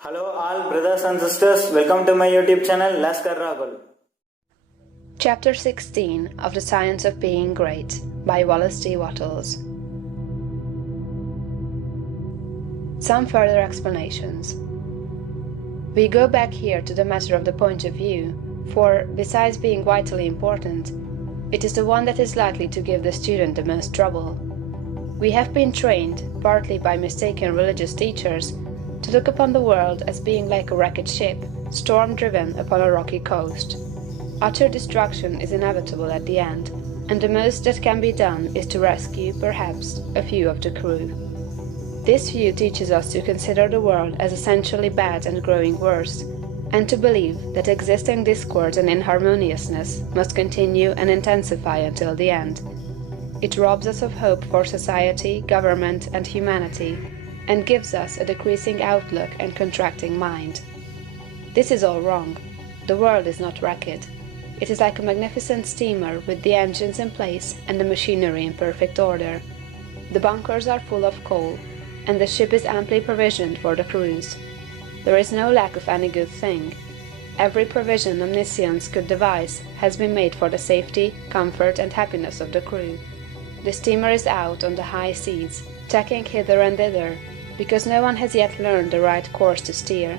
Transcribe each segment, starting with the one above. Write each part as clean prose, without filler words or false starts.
Hello all brothers and sisters, welcome to my YouTube channel Lascar Raghul. Chapter 16 of The Science of Being Great by Wallace D. Wattles. Some further explanations. We go back here to the matter of the point of view, for, besides being vitally important, it is the one that is likely to give the student the most trouble. We have been trained, partly by mistaken religious teachers, to look upon the world as being like a wrecked ship, storm-driven upon a rocky coast. Utter destruction is inevitable at the end, and the most that can be done is to rescue, perhaps, a few of the crew. This view teaches us to consider the world as essentially bad and growing worse, and to believe that existing discord and inharmoniousness must continue and intensify until the end. It robs us of hope for society, government, and humanity, and gives us a decreasing outlook and contracting mind. This is all wrong. The world is not wrecked. It is like a magnificent steamer with the engines in place and the machinery in perfect order. The bunkers are full of coal, and the ship is amply provisioned for the cruise. There is no lack of any good thing. Every provision omniscience could devise has been made for the safety, comfort, and happiness of the crew. The steamer is out on the high seas, tacking hither and thither, because no one has yet learned the right course to steer.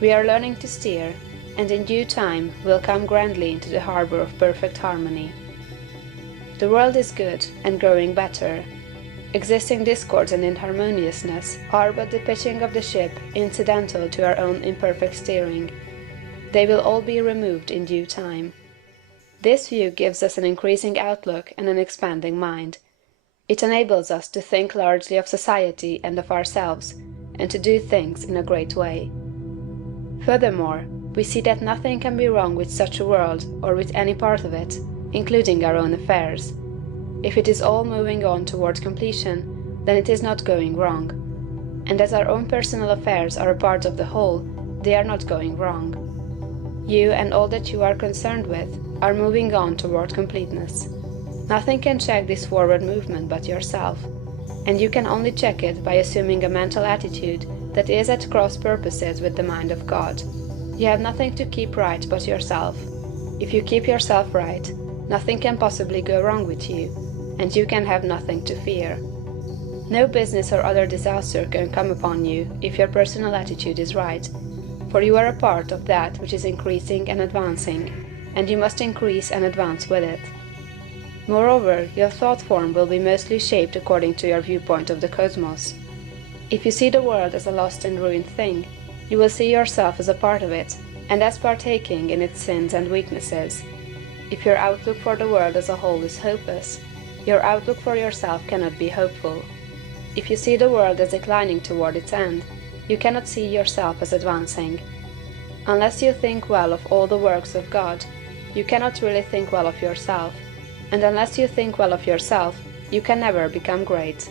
We are learning to steer, and in due time will come grandly into the harbor of perfect harmony. The world is good and growing better. Existing discords and inharmoniousness are but the pitching of the ship incidental to our own imperfect steering. They will all be removed in due time. This view gives us an increasing outlook and an expanding mind. It enables us to think largely of society and of ourselves, and to do things in a great way. Furthermore, we see that nothing can be wrong with such a world or with any part of it, including our own affairs. If it is all moving on toward completion, then it is not going wrong. And as our own personal affairs are a part of the whole, they are not going wrong. You and all that you are concerned with are moving on toward completeness. Nothing can check this forward movement but yourself, and you can only check it by assuming a mental attitude that is at cross purposes with the mind of God. You have nothing to keep right but yourself. If you keep yourself right, nothing can possibly go wrong with you, and you can have nothing to fear. No business or other disaster can come upon you if your personal attitude is right, for you are a part of that which is increasing and advancing, and you must increase and advance with it. Moreover, your thought form will be mostly shaped according to your viewpoint of the cosmos. If you see the world as a lost and ruined thing, you will see yourself as a part of it, and as partaking in its sins and weaknesses. If your outlook for the world as a whole is hopeless, your outlook for yourself cannot be hopeful. If you see the world as declining toward its end, you cannot see yourself as advancing. Unless you think well of all the works of God, you cannot really think well of yourself, and unless you think well of yourself, you can never become great.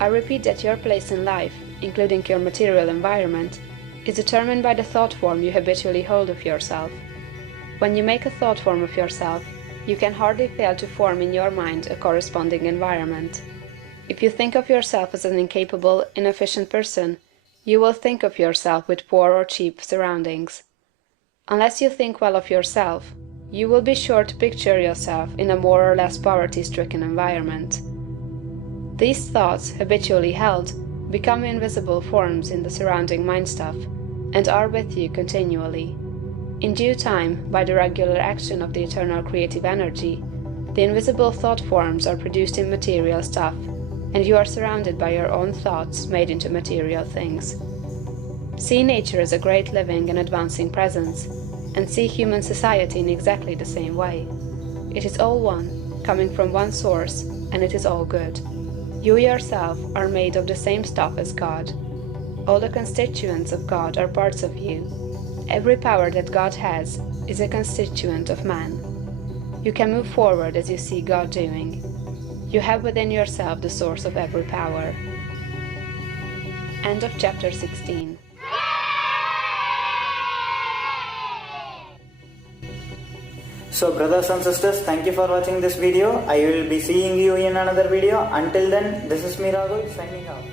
I repeat that your place in life, including your material environment, is determined by the thought form you habitually hold of yourself. When you make a thought form of yourself, you can hardly fail to form in your mind a corresponding environment. If you think of yourself as an incapable, inefficient person, you will think of yourself with poor or cheap surroundings. Unless you think well of yourself, you will be sure to picture yourself in a more or less poverty-stricken environment. These thoughts, habitually held, become invisible forms in the surrounding mind stuff, and are with you continually. In due time, by the regular action of the eternal creative energy, the invisible thought forms are produced in material stuff, and you are surrounded by your own thoughts made into material things. See nature as a great living and advancing presence, and see human society in exactly the same way. It is all one, coming from one source, and it is all good. You yourself are made of the same stuff as God. All the constituents of God are parts of you. Every power that God has is a constituent of man. You can move forward as you see God doing. You have within yourself the source of every power. End of chapter 16. So brothers and sisters, thank you for watching this video. I will be seeing you in another video. Until then, this is me Raghul signing off.